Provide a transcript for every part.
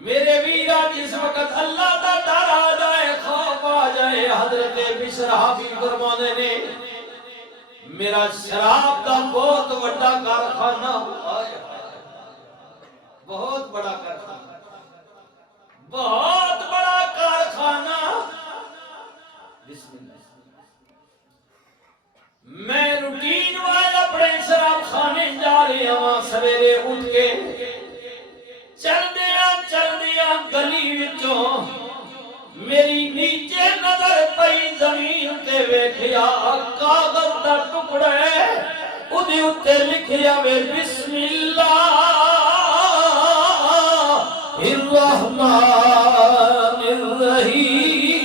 میرے ویرا جس وقت اللہ دا ڈر آ جائے خوف آ جائے حضرت بشر حافی فرمانے نے میرا شراب دا بہت بڑا کارخانہ بہت بڑا کارخانہ بہت بڑا کارخانہ بسم اللہ میں روٹین والے اپنے شراب خانے جا رہے ہوں سویرے اٹھ کے چل دیا گلی وچوں میری نیچے نظر پئی زمین تے ویکھیا کاغذ دا ٹکڑا ہے اودے اوتے لکھیا وے بسم اللہ الرحمن الرحیم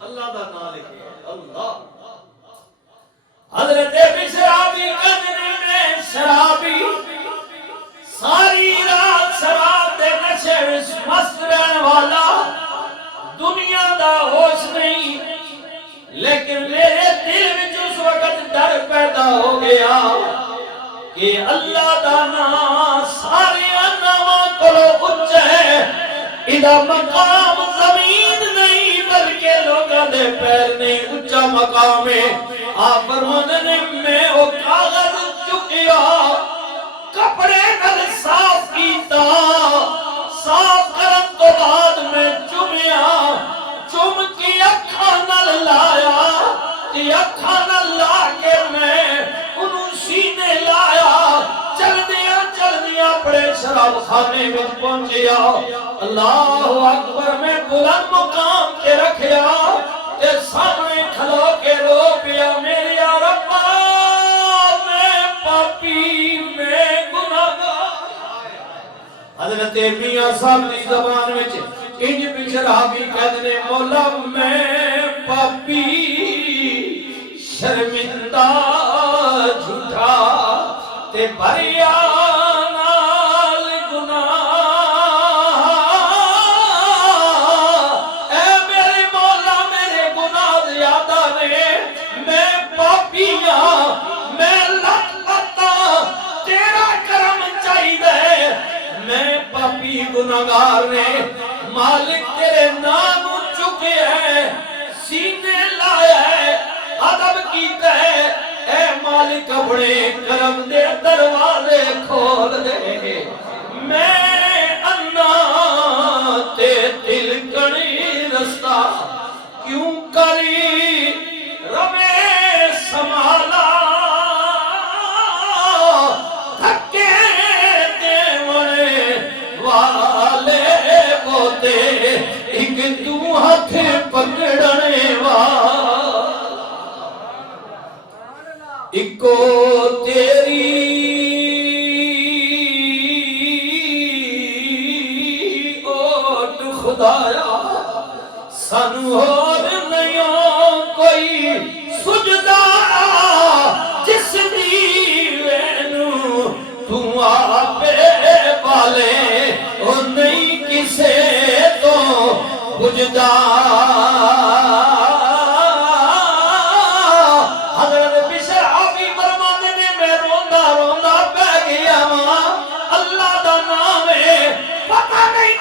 اللہ دا نام لکھیا اللہ حضرت بشرابی قدر میں شرابی ساری رات شراب دے نشے وچ مست رہن والا دنیا دا ہوش نہیں لیکن میرے دل وچ اس وقت ڈر پیدا ہو گیا کہ اللہ دا نام سارے ناماں کولوں اونچا ہے ادا مقام زمین نہیں بلکہ لوگاں دے پیر نے اونچا مقام ہے آپ فرمانے نے میں وہ کاغذ چکیا کپڑے نال صاف کیتا صاف کرن تو بعد میں چومیا چوم کی اکھاں نال لایا تے اکھاں نال لا کے میں انہوں سینے لایا چل دیا اپنے شراب خانے میں پہنچیا اللہ اکبر میں بلند مقام تے رکھیا تے سامنے کھلو کے رو پیا میرے ربا میں پاپی میں گناہگار حضرت میاں صاحب دی زبان وچ انج بشرابی کہتے نے مولا میں پاپی شرمندہ جھوٹا تے بھریا نال گناہ اے میرے مولا میرے گناہ زیادہ نے میں پاپیاں میں لطا تیرا کرم چاہیے میں پاپی گناہگار نے مالک تیرے نام چکے ہیں سینے لایا ہے ادب کیتا ہے اے مالک اپنے کرم دے دروازے کھول دے میں انا تے دل کڑی رستہ کیوں کری ربے سمالا تھکے تے وڑے والے بوتے ایک تو ہاتھ پکڑنے والا اکو تیری اوٹ خدایا سانو اور نہیں کوئی سجدہ جس دیوینو تو آپے والے او نہیں کسے تو بجدہ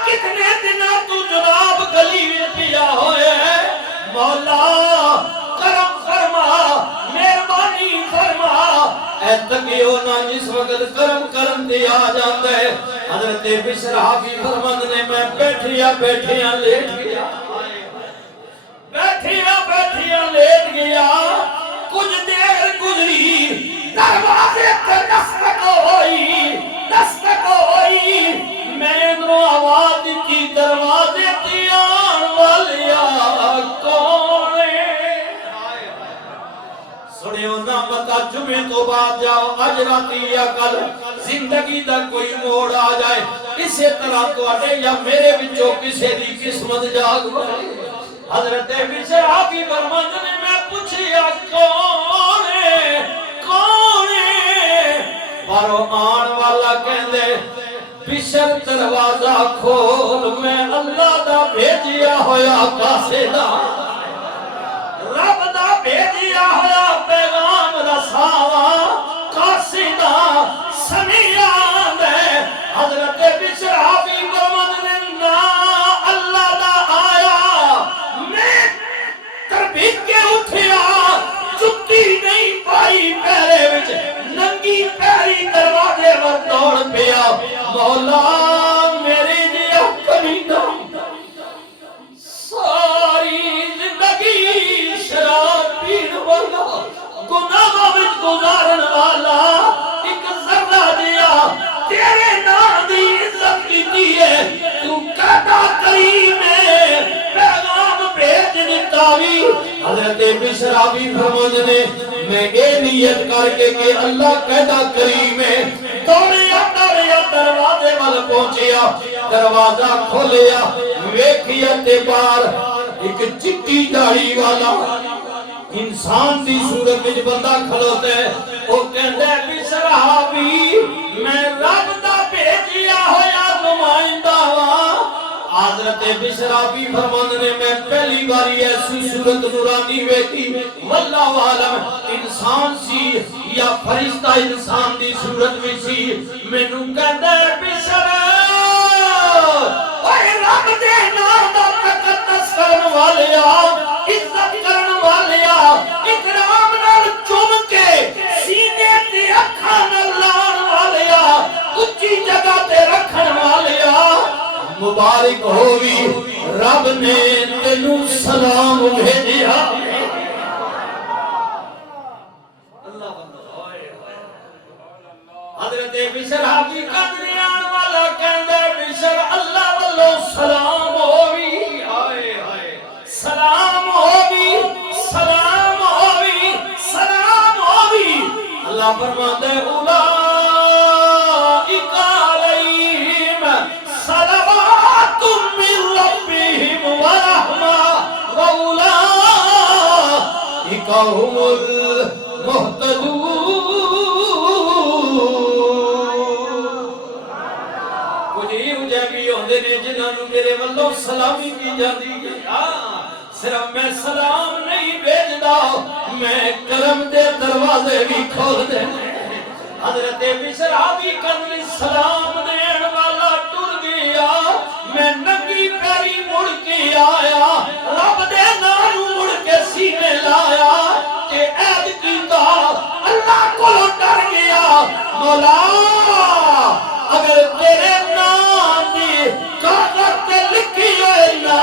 کتنے دنوں تو جناب گلی میں پیا ہوئے مولا کرم فرما مہربانی فرما اے تکیو نا جس وقت کرم کرم دیا جاتا ہے حضرت بشر حافی فرمند نے میں بیٹھیا لیٹ گیا بیٹھیا لیٹ گیا کچھ دیر گزری دروازے پر دستک ہوئی میں اندروں آواز کی دروازے تیان والیا کون سنیو نہ پتا جمعے تو بعد جاؤ آج راتی یا کل زندگی دا کوئی موڑ آ جائے اسی طرح تو آٹے یا میرے بچوں کسے دی قسمت جاگ بھائی حضرت بشر حافی فرمند نے میں پوچھیا کون بارو آن والا کہندے بشر دروازہ کھول میں اللہ دا بھیجیا ہویا قاصدہ رب دا بھیجیا ہویا پیغام رساوا قاصدہ سمیع بشرابی فرماتے نے میں اے نیت کر کے کہ اللہ کہتا کریم ہے دوڑیا دروازے وال پہنچیا دروازہ کھولیا ویکھیا تے باہر ایک چٹی داڑھی والا انسان دی صورت وچ بندہ کھلوتا ہے وہ کہندا ہے بشرابی میں رب دا بھیجیا ہویا نمائندہ ہاں حضرت بشرابی فرماندے نے میں پہلی باری ایسی صورت نورانی ویکھی واللہ عالم انسان سی یا فرشتہ انسان دی صورت وچ سی مینوں کہندا ہے بشر اوے رب دے نام دا تقدس کرن والیا عزت کرن والیا اکرام نال چوم کے سینے تے اکھاں نال لان والیا اونچی جگہ تے رکھن والیا مبارک ہووی رب نے تینوں سلام بھیجیا حضرت بشرابی قدریان والا کہندا بشر اللہ والو سلام ہووی ہائے ہائے سلام ہووی سلام ہووی سلام ہووی اللہ فرماتا ہے اولئک علیہم صلوات من ربہم ورحمہ واولئک هم المہتدون میرے والوں سلامی کی جاتی ہے صرف میں سلام نہیں بھیجدا میں کرم دے دروازے بھی کھول دے حضرت بشرابی قدری سلام دین والا ٹر گیا میں ننگی پیری مڑ کے آیا رب دے نام مڑ کے سینے لایا کہ عہد کیتا اللہ کو ڈر گیا مولا اگر تیرے نام دی کاغذ تے لکھی ہوئے نا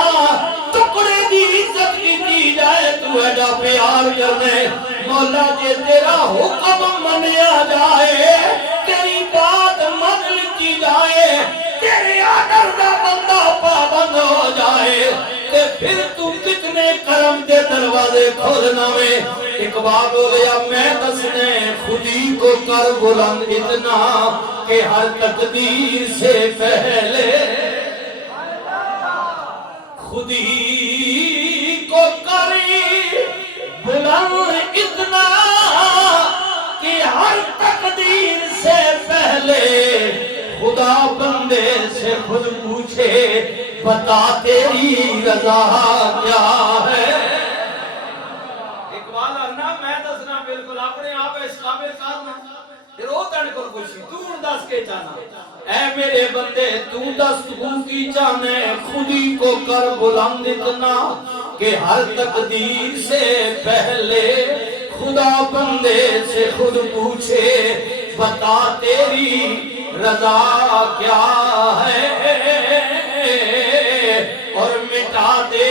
ٹکڑے دی عزت کی جائے تو ایڈا پیار کرنے مولا جے تیرا حکم منیا جائے تیری بات من لکھی جائے تیرے آڈر دا بندہ پابند ہو جائے تے پھر تو کتنے کرم دے دروازے کھولنا میں اقبال بولیا میں دسنے خودی کو کر بلند اتنا کہ ہر تقدیر سے پہلے خودی کو کری بلند اتنا کہ ہر تقدیر سے پہلے خدا بندے سے خود پوچھے بتا تیری رضا کیا ہے اقبال انا میں دسنا بالکل اپنے آپ اس قابل کرنا پھر وہ تن کو خوشی تو دس کے چاہنا اے میرے بندے تو دس کی چاہنے خودی کو کر بلند اتنا کہ ہر تقدیر سے پہلے خدا بندے سے خود پوچھے بتا تیری رضا کیا ہے اور مٹا دے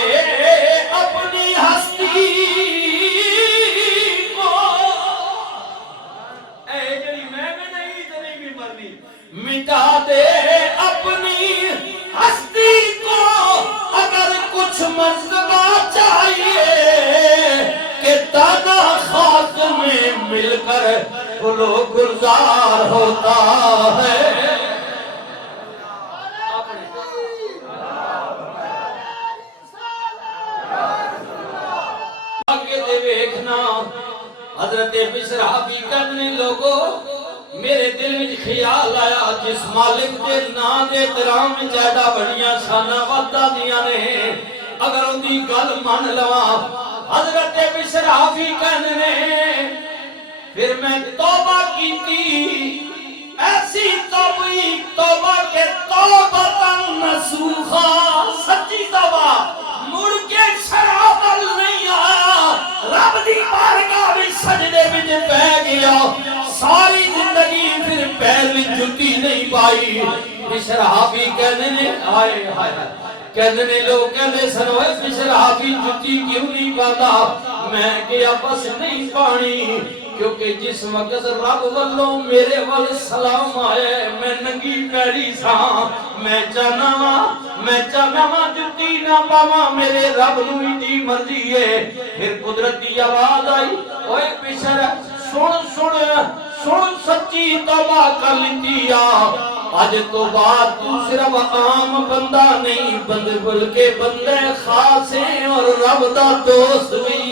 اپنی ہستی کو اے جڑی میں نہیں اتنی بھی مرنی مٹا دے اپنی ہستی کو اگر کچھ منصبہ چاہیے کہ دانا خاک میں مل کر گلو گلزار ہوتا ہے حضرت بشرابی کرنے لوگوں میرے دل میں خیال آیا جس مالک دے نام دے احترام جیڑا بڑیاں شانہ وعدہ دیاں نے اگر ان دی گل مان لواں حضرت بشرابی کرنے پھر میں توبہ کی تھی ایسی توبہ کے توبہ نصوحا سچی توبہ مڑ کے شراب نہیں آیا رب دی بارگاہ میں سجدے میں پہ گیا ساری زندگی پھر پیر میں جُتی نہیں پائی بشرابی کہنے نے آئے کہنے لوگ کہنے سنوے بشرابی جُتی کیوں نہیں پاتا میں کیا بس نہیں پانی کیونکہ جس وقت رب والوں میرے وال سلام آئے میں ننگی پیڑی سا میں جانا میں چاہنا ماں جتی نہ پاواں میرے رب نو دی مرضی ہے پھر قدرتی آواز آئی اوے پچھر سن سچی توبہ کر لیتی آج تو بعد تو صرف عام بندہ نہیں بلکہ بندے خاص ہیں اور رب دا دوست بھی